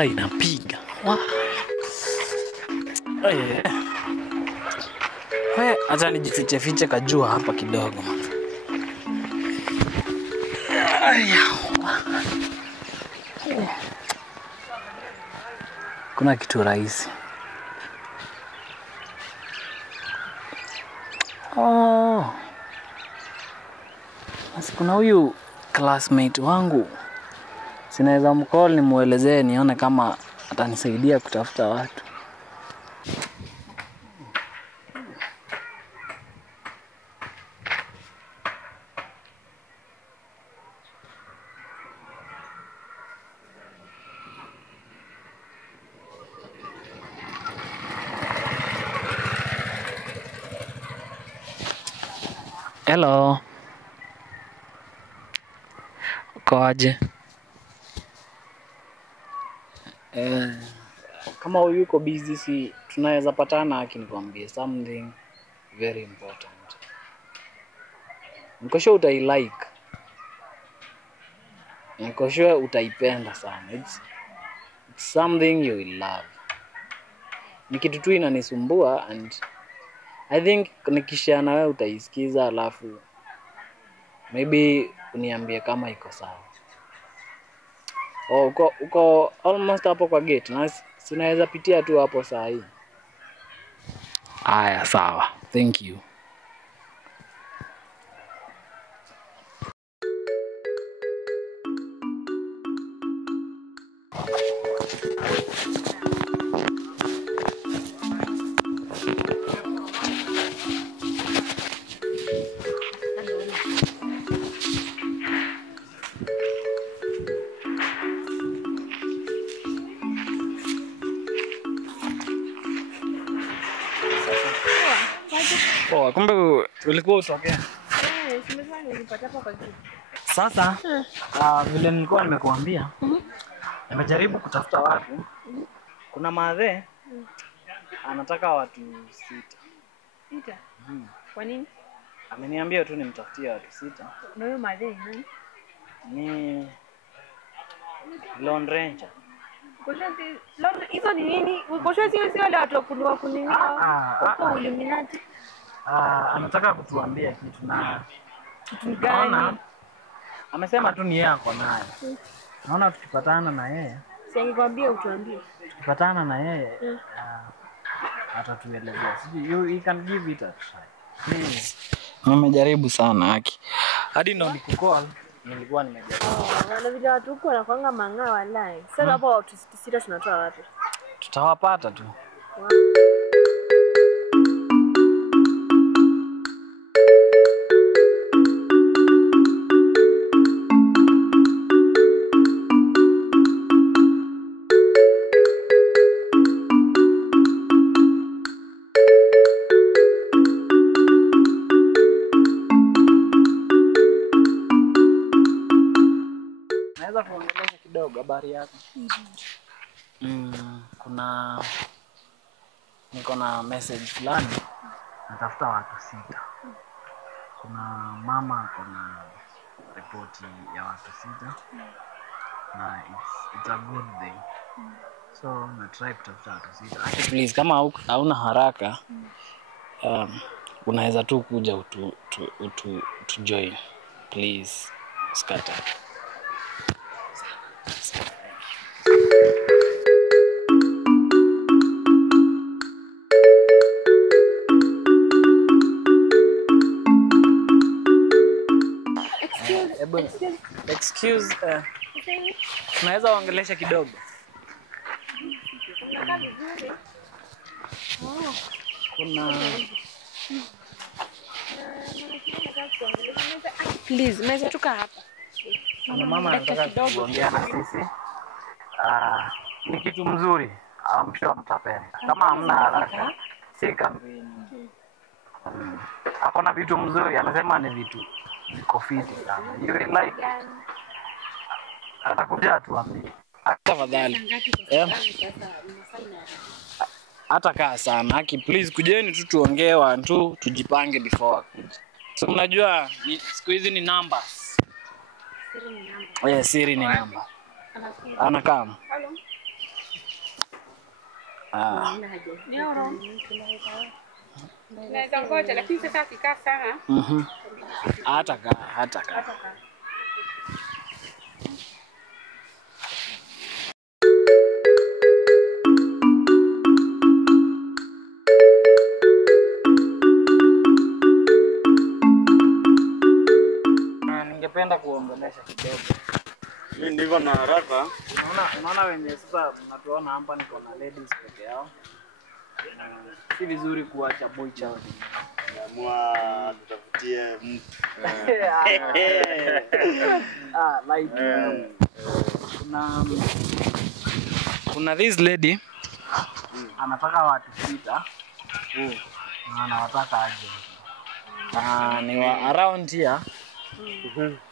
Lala inapiga. Acha nijifiche kajua hapa kidogo. Kuna kitu rahisi. Basi kuna huyu classmate wangu. Sinaweza mcall nimuelezee nione kama atanisaidia kutafuta watu. Hello. Ukoaje? Kama yuko busy si tunaweza patana akinikwambia something very important. Niko sure utai-like. Niko sure utaipenda sana. It's something you will love. Ni kitu tu inanisumbua and I think nikishare na wewe utaisikiza alafu maybe uniambie kama iko sawa. Uko almost hapo kwa gate na sinaweza pitia tu hapo saa hii. Aya, sawa. Thank you. Kumbe ulikuwa usogea. Simesema nilipata hapa kwa kitu. Sasa vile nilikuwa nimekuambia, nimejaribu kutafuta watu. Kuna madhe anataka watu 6. 6? Kwa nini? Ameniambia tu nimtafutie watu 6. Na huyo madhe nani? Ni Lone Ranger. Lone hizo ni nini? Ukoshozi sio wale watu wa kunini? Uko Illuminati. Anataka kutuambia kitu na kitu gani? Amesema tu ni yeye ako naye. Naona tukipatana na yeye. Si angekwambia utuambie. Tukipatana na yeye atatuelezea. You can give it a try. Nimejaribu sana haki. Hadi ndo nikucall nilikuwa nimejaribu. Wana vile watu huko wanakuanga mang'aa walai. Sasa hapo watu 6 tunatoa wapi? Tutawapata tu. Naweza kuongelea kidogo habari yako? Niko na message fulani. Natafuta watu 6. Kuna mama kuna ripoti ya watu 6. Na it's a good thing. So na try kutafuta watu 6. Actually please kama hauna haraka unaweza tu kuja to join please. Skata. Excuse tunaweza waongelesha kidogo? Kuna please, unaweza tuka hapa. Kuna mama anataka kuongea na sisi. Ni kitu mzuri. I'm sure mtapenda. Kama hamna haraka, si kampeni. Hakuna vitu mzuri, anasema ni vitu viko fiti sana. You will like. Atakuja tuambie. Tafadhali. Hata kaa sana. Haki please kujeni tu tuongee watu tujipange before. So mnajua siku hizi ni numbers. Siri ni number. Siri ni number. Anakam. Nyoro. Naweza ngoja lakini sasa akikaa sana. Hata kaa. Ningependa kuongelesha kidogo. Mimi ndivyo na haraka. Unaona wenye sasa mnatuona hapa niko na ladies peke yao. Si vizuri kuacha boy child. Naamua tutafutie mtu. Kuna this lady anataka watu 6 na anawataka aje. Ni wa around here.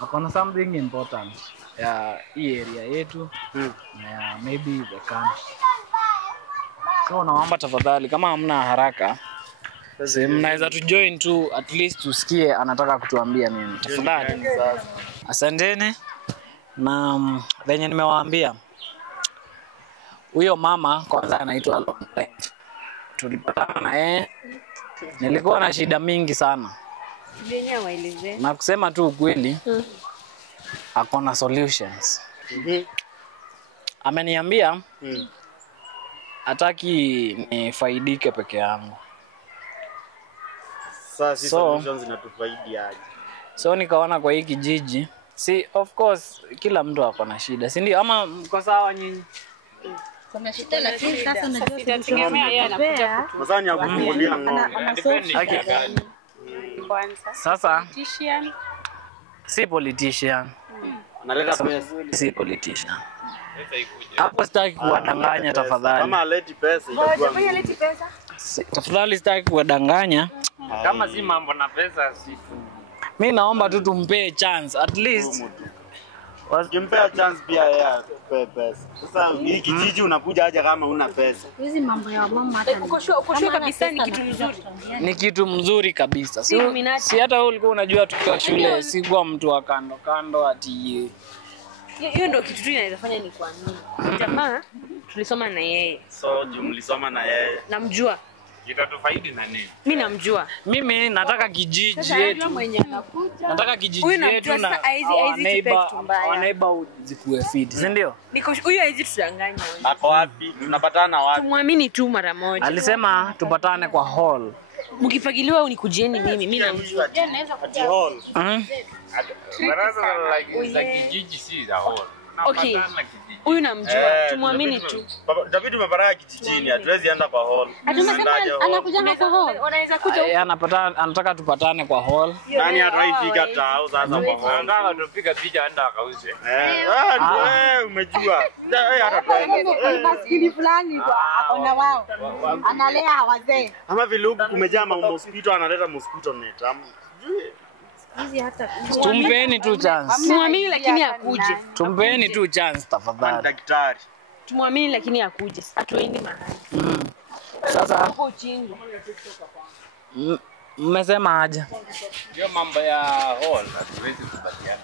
Akona something important ya hii area yetu na maybe the country. So naomba tafadhali kama hamna haraka mnaweza tu join tu at least tusikie anataka kutuambia nini. Tafadhali. Asanteni. Na venye nimewaambia huyo mama kwanza anaitwa Londe. Tulipatana naye nilikuwa na shida mingi sana. Lenye waeleze. Na kusema tu ukweli akona solutions. Ameniambia hataki nifaidike peke yangu. Sasa solutions zinatufaidi aje? So nikaona kwa hii kijiji, si of course kila mtu ako na shida, si ndio? Ama mko sawa nyinyi? Kuna shida lakini sasa unajua Tunategemea yeye anakuja kutu. Masani ya kufungulia ng'ombe. Kwanza. Sasa Politician. si politician. Analeta pesa. Si politician. Hapo sitaki kuwadanganya tafadhali. Kama aleti pesa itakuwa. Tafadhali sitaki kuwadanganya. Kama si mambo na pesa si. Mimi naomba tu tumpee chance at least. Ukimpea chance pia yeye ape pesa. Sasa hii kijiji unakuja aje kama una pesa? hizi mambo ya mama hata Ukoshua kabisa ni kitu mzuri. Ni kitu mzuri kabisa. Si Illuminati. Si hata wewe ulikuwa unajua tukiwa shule si kwa mtu wa kando ati Hiyo ndio kitu tu inaweza fanya ni kuamini. Jamaa tulisoma na yeye. So mlisoma na yeye. Namjua. Itatufaidi na nini? Mimi namjua. mimi nataka kijiji yetu. Nataka kijiji Huyu yetu namjua na sasa aizi kitu mbaya. neighbor zikuwe fit. Si ndio? Niko huyu aizi tudanganya. Ako wapi? Tunapatana wapi? Tumwamini tu mara moja. Alisema tupatane kwa hall. Mkifagiliwa unikujieni mimi namjua. Ati hall. Baraza za kijiji si za hall. Okay. Napatana kijiji. Huyu namjua. Tumwamini tu. David tumeparaka kijijini, hatuwezi enda kwa hall. Atumesema anakuja kwa hall. Wanaweza kuja. Anataka tupatane kwa hall. Nani ataifika tao sasa kwa hall? Anataka tupiga picha aenda akauze. Ndio umejua. Hata tuende. Maskini fulani akona wao. Analea wazee. Ama vile huku kumejaa mosquito analeta mosquito net. Hizi hata Tumpeni tu chance. Tumwamini lakini akuje. Tumpeni tu chance tafadhali. Daktari. Tumwamini lakini akuje. Hatuendi mahali. Sasa Hapo chini. mmesema aje? Hiyo mambo ya hall hatuwezi kubaliana.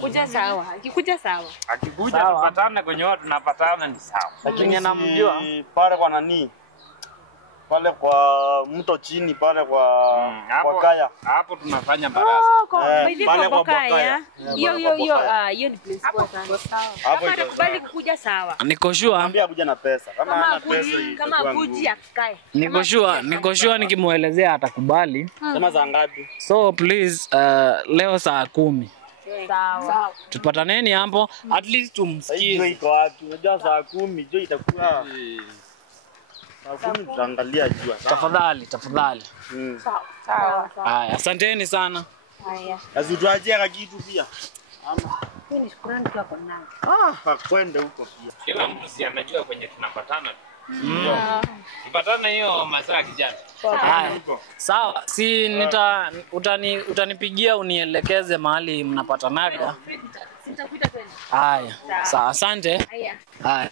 Kuja sawa. Akikuja sawa. Akikuja Sawa. tupatane kwenye watu tunapatana ni sawa. Lakini namjua Pale kwa nani? Pale kwa mto chini pale kwa kaya. Hapo tunafanya baraza. Hivi pale kwa kwa Bokaya. Bokaya. Hiyo ni place kwa sana. Hapo Kama atakubali kukuja sawa. niko sure, Ambia kuja na pesa. Kama hana pesa Kama akuji akae. niko sure nikimuelezea atakubali. Sema za ngapi? So please leo saa 10 Sawa. tupataneni hapo at least Hiyo tumsikie. iko wapi? Unajua saa 10 jo itakuwa saa 10 tutaangalia jua. Tafadhali. Sawa. Haya, asanteni sana. Haya. Azituachia kitu pia. hii ni shukrani kwa nayo. Kwende huko pia. Kila mtu si anajua kwenye tunapatana. Tupatane hiyo masaa kijana. Haya. Sawa, si utanipigia unielekeze mahali mnapatanaga. Sitakuita tena. Haya. Sawa, asante. Haya. Haya.